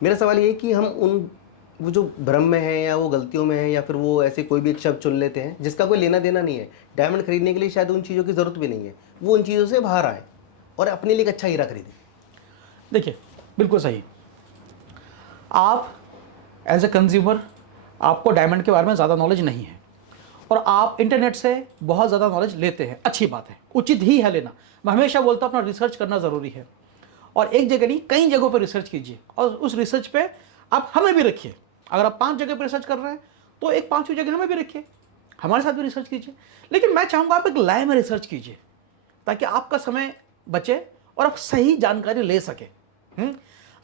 मेरा सवाल ये है कि हम उन वो जो भ्रम में है या वो गलतियों में है या फिर वो ऐसे कोई भी एक शब्द चुन लेते हैं जिसका कोई लेना देना नहीं है। डायमंड खरीदने के लिए शायद उन चीज़ों की ज़रूरत भी नहीं है। वो उन चीज़ों से बाहर आए और अपने लिए एक अच्छा हीरा खरीदें। देखिए, बिल्कुल सही। आप एज ए कंज्यूमर, आपको डायमंड के बारे में ज़्यादा नॉलेज नहीं है और आप इंटरनेट से बहुत ज़्यादा नॉलेज लेते हैं, अच्छी बात है, उचित ही है लेना। मैं हमेशा बोलता हूँ अपना रिसर्च करना ज़रूरी है और एक जगह नहीं कई जगहों पर रिसर्च कीजिए और उस रिसर्च पे आप हमें भी रखिए। अगर आप 5 जगह पर रिसर्च कर रहे हैं तो एक 5वीं जगह हमें भी रखिए, हमारे साथ भी रिसर्च कीजिए। लेकिन मैं चाहूँगा आप एक लय में रिसर्च कीजिए ताकि आपका समय बचे और आप सही जानकारी ले सकें।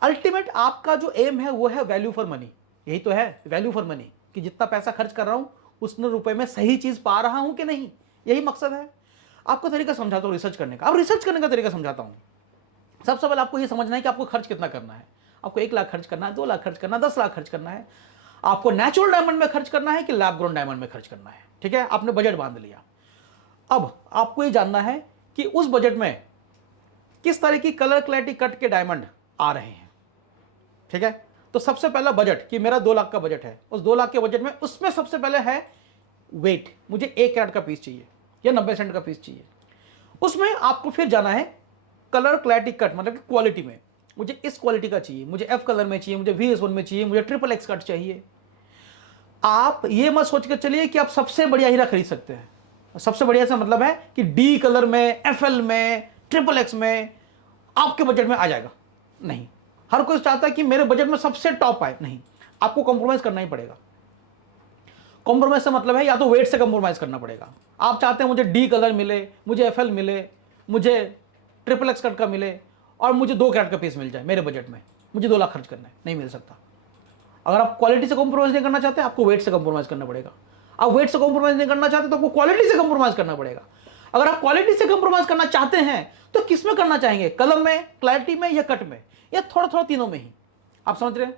अल्टीमेट आपका जो एम है वो है वैल्यू फॉर मनी। यही तो है वैल्यू फॉर मनी, कि जितना पैसा खर्च कर रहा हूं उतने रुपए में सही चीज पा रहा हूं कि नहीं, यही मकसद है। आपको तरीका समझाता हूं रिसर्च करने का। अब रिसर्च करने का तरीका समझाता हूं। सबसे पहले आपको यह समझना है कि आपको खर्च कितना करना है। आपको 1 लाख खर्च करना है, 2 लाख खर्च करना है, 10 लाख खर्च करना है। आपको नेचुरल डायमंड में खर्च करना है कि लैब ग्रोन डायमंड में खर्च करना है। ठीक है, आपने बजट बांध लिया। अब आपको यह जानना है कि उस बजट में किस तरह की कलर क्लैरिटी कट के डायमंड आ रहे हैं। ठीक है, तो सबसे पहला बजट कि मेरा 2 लाख का बजट है, उस 2 लाख के बजट में उसमें सबसे पहले है वेट। मुझे 1 कैरेट का पीस चाहिए या 90 सेंट का पीस चाहिए। उसमें आपको फिर जाना है कलर क्लैरिटी कट, मतलब कि क्वालिटी में मुझे इस क्वालिटी का चाहिए, मुझे एफ कलर में चाहिए, मुझे VS1 में चाहिए, मुझे XXX कट चाहिए। आप ये मत सोच कर चलिए कि आप सबसे बढ़िया हीरा खरीद सकते हैं। सबसे बढ़िया से मतलब है कि डी कलर में, FL में, XXX में आपके बजट में आ जाएगा। नहीं, हर कोई चाहता है कि मेरे बजट में सबसे टॉप आए। नहीं, आपको कॉम्प्रोमाइज करना ही पड़ेगा। कॉम्प्रोमाइज से मतलब है या तो वेट से कॉम्प्रोमाइज करना पड़ेगा। आप चाहते हैं मुझे डी कलर मिले, मुझे FL मिले, मुझे XXX कट का मिले और मुझे 2 कैरेट का पीस मिल जाए मेरे बजट में, मुझे 2 लाख खर्च करना है, नहीं मिल सकता। अगर आप क्वालिटी से कॉम्प्रोमाइज नहीं करना चाहते, आपको वेट से कॉम्प्रोमाइज करना पड़ेगा। आप वेट से कॉम्प्रोमाइज नहीं करना चाहते तो आपको क्वालिटी से कॉम्प्रोमाइज करना पड़ेगा। अगर आप क्वालिटी से कॉम्प्रोमाइज करना चाहते हैं तो किस में करना चाहेंगे, कलर में, क्लैरिटी में या कट में, या थोड़ा थोड़ा तीनों में ही। आप समझ रहे हैं?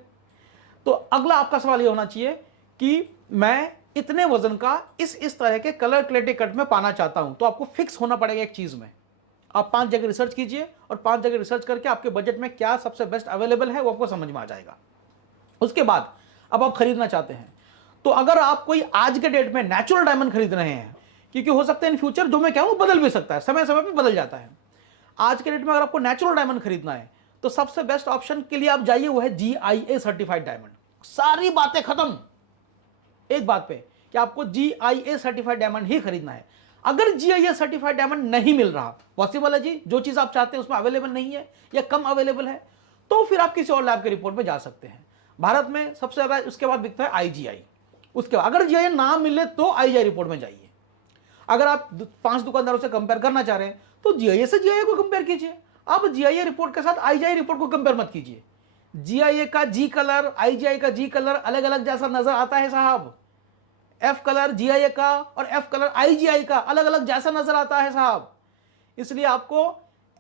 तो अगला आपका सवाल यह होना चाहिए कि मैं इतने वजन का इस तरह के कलर क्लैरिटी कट में पाना चाहता हूं। तो आपको फिक्स होना पड़ेगा एक चीज में। आप 5 जगह रिसर्च कीजिए और 5 जगह रिसर्च करके आपके बजट में क्या सबसे बेस्ट अवेलेबल है वो आपको समझ में आ जाएगा। उसके बाद अब आप खरीदना चाहते हैं तो अगर आप कोई आज के डेट में नेचुरल डायमंड खरीद रहे हैं, क्योंकि हो सकता है इन फ्यूचर जो मैं कहूं बदल भी सकता है, समय समय पर बदल जाता है। आज के डेट में अगर आपको नेचुरल डायमंड खरीदना है तो सबसे बेस्ट ऑप्शन के लिए आप जाइए, वो है GIA सर्टिफाइड डायमंड। सारी बातें खत्म एक बात पे कि आपको GIA सर्टिफाइड डायमंड ही खरीदना है। अगर GIA सर्टिफाइड डायमंड नहीं मिल रहा, पॉसिबल है जी, जो चीज आप चाहते हैं उसमें अवेलेबल नहीं है या कम अवेलेबल है, तो फिर आप किसी और लैब के रिपोर्ट में जा सकते हैं। भारत में सबसे ज्यादा उसके बाद बिकता है IGI। उसके बाद अगर GIA ना मिले तो IGI रिपोर्ट में जाइए। अगर आप 5 दुकानदारों से कंपेयर करना चाह रहे हैं तो GIA से GIA को कंपेयर कीजिए। आप GIA रिपोर्ट के साथ IGI रिपोर्ट को कंपेयर मत कीजिए। GIA का G कलर, IGI का G कलर अलग अलग जैसा नजर आता है साहब। F कलर GIA का और F कलर IGI का अलग अलग जैसा नजर आता है साहब। इसलिए आपको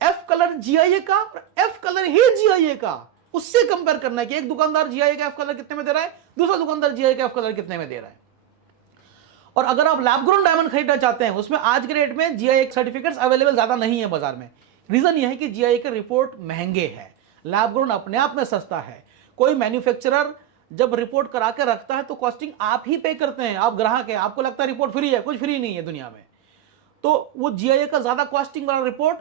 F कलर GIA का और F कलर ही GIA का उससे कंपेयर करना है कि एक दुकानदार GIA का F कलर कितने में दे रहा है, दूसरा दुकानदार GIA का F कलर कितने में दे रहा है। और अगर आप लैब ग्रोन डायमंड खरीदना चाहते हैं, उसमें आज के रेट में GIA सर्टिफिकेट्स अवेलेबल ज्यादा नहीं है बाजार में। रीजन यह है कि GIA के रिपोर्ट महंगे हैं, लैब ग्रोन अपने आप में सस्ता है। कोई मैन्युफैक्चरर जब रिपोर्ट करा के रखता है तो कॉस्टिंग आप ही पे करते हैं, आप ग्राहक हैं, आपको लगता है रिपोर्ट फ्री है, कुछ फ्री नहीं है दुनिया में। तो वो GIA का ज्यादा कॉस्टिंग वाला रिपोर्ट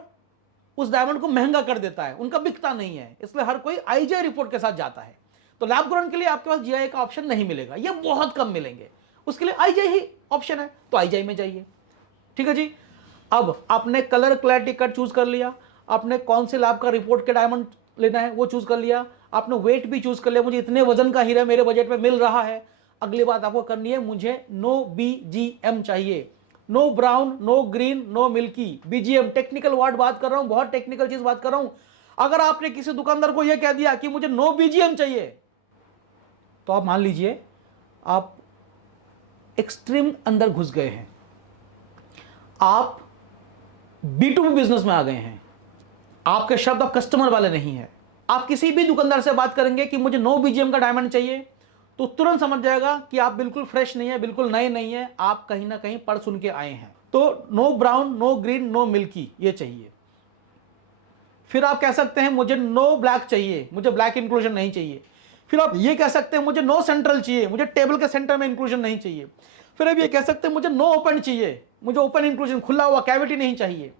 उस डायमंड को महंगा कर देता है, उनका बिकता नहीं है, इसलिए हर कोई IGI रिपोर्ट के साथ जाता है। तो लैब ग्रोन के लिए आपके पास GIA का ऑप्शन नहीं मिलेगा, ये बहुत कम मिलेंगे, उसके लिए IGI ही ऑप्शन है, तो IGI में जाइए। ठीक है जी। अब आपने कलर क्लैरिटी कट चूज कर लिया, आपने कौन से लैब का रिपोर्ट के डायमंड लेना है वो चूज कर लिया, आपने वेट भी चूज कर लिया, मुझे इतने वजन का हीरा मेरे बजट में मिल रहा है। अगली बात आपको करनी है, मुझे नो BGM चाहिए, no brown, no green, no milky. BGM technical word बात कर रहा हूं, बहुत टेक्निकल चीज बात कर रहा हूं। अगर आपने किसी दुकानदार को यह कह दिया कि मुझे नो BGM चाहिए, तो आप मान लीजिए आप एक्सट्रीम अंदर घुस गए हैं, आप B2B बिजनेस में आ गए हैं। आपके शब्द अब कस्टमर वाले नहीं है। आप किसी भी दुकानदार से बात करेंगे कि मुझे नो BGM का डायमंड चाहिए, तो तुरंत समझ जाएगा कि आप बिल्कुल फ्रेश नहीं है, बिल्कुल नए नहीं है, आप कहीं ना कहीं पढ़ सुन के आए हैं। तो no brown, no green, no milky ये चाहिए। फिर आप कह सकते हैं मुझे नो ब्लैक चाहिए, मुझे ब्लैक इंक्लूजन नहीं चाहिए। फिर आप ये कह सकते हैं मुझे नो सेंट्रल चाहिए, मुझे टेबल के सेंटर में इंक्लूजन नहीं चाहिए। फिर आप ये कह सकते हैं मुझे नो ओपन चाहिए, मुझे ओपन इंक्लूजन, खुला हुआ कैविटी नहीं चाहिए।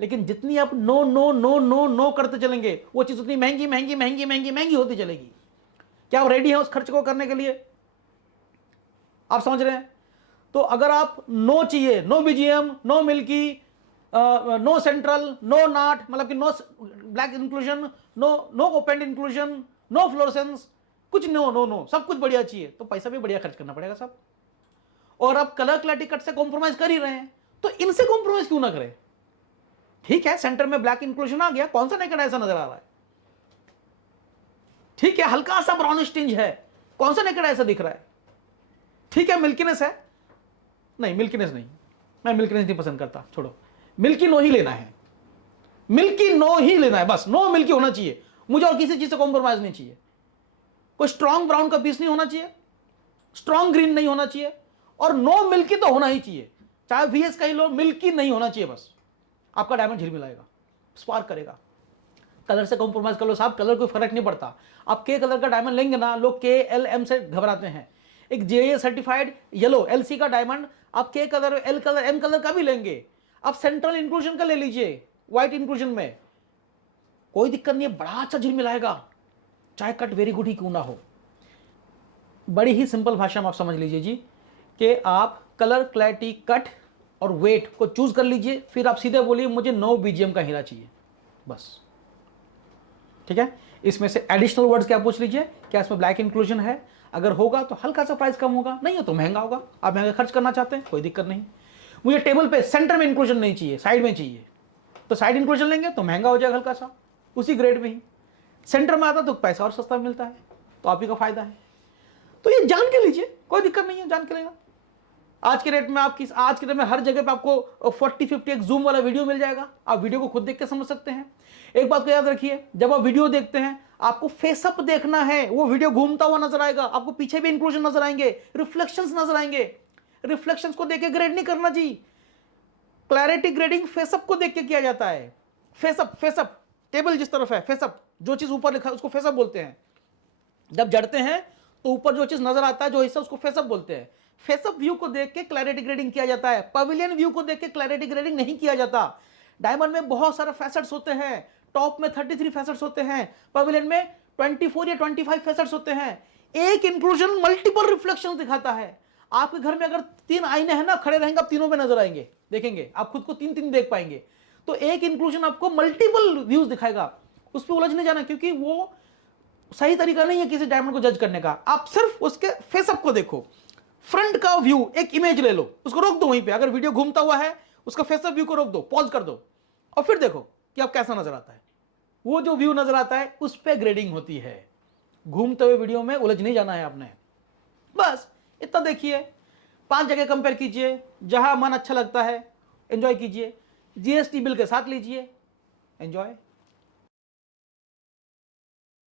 लेकिन जितनी आप no no no no no करते चलेंगे वो चीज उतनी महंगी महंगी महंगी महंगी महंगी होती चलेगी। क्या आप रेडी हैं उस खर्च को करने के लिए? आप समझ रहे हैं? तो अगर आप नो चाहिए, no BGM, no milky, no central, no knot, मतलब कि no black inclusion, no open inclusion, no fluorescence, कुछ नो नो नो, सब कुछ बढ़िया चाहिए, तो पैसा भी बढ़िया खर्च करना पड़ेगा साहब। और आप कलर क्लैरिटी कट से कॉम्प्रोमाइज कर ही रहे हैं, तो इनसे कॉम्प्रोमाइज क्यों ना करें? ठीक है, सेंटर में ब्लैक इंक्लूजन आ गया, कौन सा नेकेड ऐसा नजर आ रहा है? ठीक है, हल्का सा ब्राउनिश टिंज है, कौन सा नेकेड ऐसा दिख रहा है? ठीक है, मिल्कीनेस है, नहीं मिल्कीनेस नहीं, मैं मिल्कीनेस नहीं पसंद करता, छोड़ो, मिल्की नो ही लेना है, मिल्की नो ही लेना है, बस नो मिल्की होना चाहिए मुझे, और किसी चीज से कॉम्प्रोमाइज नहीं चाहिए। कोई स्ट्रॉन्ग ब्राउन का पीस नहीं होना चाहिए, स्ट्रॉन्ग ग्रीन नहीं होना चाहिए, और नो मिल्की तो होना ही चाहिए, चाहे वीएस का ही लो, मिल्की नहीं होना चाहिए बस। आपका डायमंड झिलमिलाएगा, स्पार्क करेगा। कलर से कॉम्प्रोमाइज कर लो साहब, कलर कोई फर्क नहीं पड़ता। आप के कलर का डायमंड लेंगे ना, लोग के एल एम से घबराते हैं। एक जे सर्टिफाइड येलो एलसी का डायमंड आप K colour, L colour, M colour का भी लेंगे, आप सेंट्रल इंक्लूजन का ले लीजिए, व्हाइट इंक्लूजन में कोई दिक्कत नहीं है, बड़ा अच्छा झिलमिलाएगा, चाहे कट वेरी गुड ही क्यों ना हो। बड़ी ही सिंपल भाषा में आप समझ लीजिए जी कि आप कलर, क्लैरिटी, कट और वेट को चूज कर लीजिए, फिर आप सीधे बोलिए मुझे नो बीजीएम का हीरा चाहिए, बस। ठीक है, इसमें से एडिशनल वर्ड्स क्या पूछ लीजिए, क्या इसमें ब्लैक इंक्लूजन है? अगर होगा तो हल्का सा प्राइस कम होगा, नहीं है तो महंगा होगा। आप महंगा खर्च करना चाहते हैं, कोई दिक्कत नहीं। मुझे टेबल पे सेंटर में इंक्लूजन नहीं चाहिए, साइड में चाहिए, तो साइड इंक्लूजन लेंगे तो महंगा हो जाएगा हल्का सा, उसी ग्रेड में ही। सेंटर में आता तो पैसा और सस्ता मिलता है, तो आप ही का फायदा है। तो ये जान के लीजिए, कोई दिक्कत नहीं है, जान के लेना। आज के रेट में आज के रेट में हर जगह पे आपको 40-50 एक जूम वाला वीडियो मिल जाएगा, आप वीडियो को खुद देख के समझ सकते हैं। एक बात को याद रखिए, जब आप वीडियो देखते हैं आपको फेसअप देखना है, वो वीडियो घूमता हुआ नजर आएगा, आपको पीछे भी इंक्लूजन नजर आएंगे, रिफ्लेक्शंस नजर आएंगे। रिफ्लेक्शंस को देख के ग्रेड नहीं करना जी, क्लैरिटी ग्रेडिंग फेसअप को देख के किया जाता है। फेसअप टेबल जिस तरफ है, फेसअप, जो चीज ऊपर लिखा है उसको फेसअप बोलते हैं। जब जड़ते हैं तो ऊपर जो चीज नजर आता है, जो हिस्सा, उसको फेसअप बोलते हैं। फेसअप व्यू को देख के क्लैरिटी ग्रेडिंग किया जाता है, पवेलियन व्यू को देख के क्लैरिटी ग्रेडिंग नहीं किया जाता। डायमंड में बहुत सारे फैसेट्स होते हैं, टॉप में 33 फैसेट्स होते हैं, पवेलियन में 24 या 25 फैसेट्स होते हैं। एक इंक्लूजन मल्टीपल रिफ्लेक्शन दिखाता है। आपके घर में अगर 3 आईने हैं ना, खड़े रहेंगे आप तीनों में नजर आएंगे, देखेंगे आप खुद को 3-3 देख पाएंगे। तो एक इंक्लूजन आपको मल्टीपल व्यूज दिखाएगा, उस पर उलझ नहीं जाना, क्योंकि वो सही तरीका नहीं है किसी डायमंड को जज करने का। आप सिर्फ उसके फेसअप को देखो, फ्रंट का व्यू, एक इमेज ले लो, उसको रोक दो वहीं पे, अगर वीडियो घूमता हुआ है उसका फेसअप व्यू को रोक दो, पॉज कर दो, और फिर देखो कि आप कैसा नजर आता है। वो जो व्यू नजर आता है उस पर ग्रेडिंग होती है। घूमते हुए वीडियो में उलझ नहीं जाना है आपने, बस इतना देखिए। 5 जगह कंपेयर कीजिए, जहां मन अच्छा लगता है एंजॉय कीजिए, जीएसटी बिल के साथ लीजिए, एंजॉय।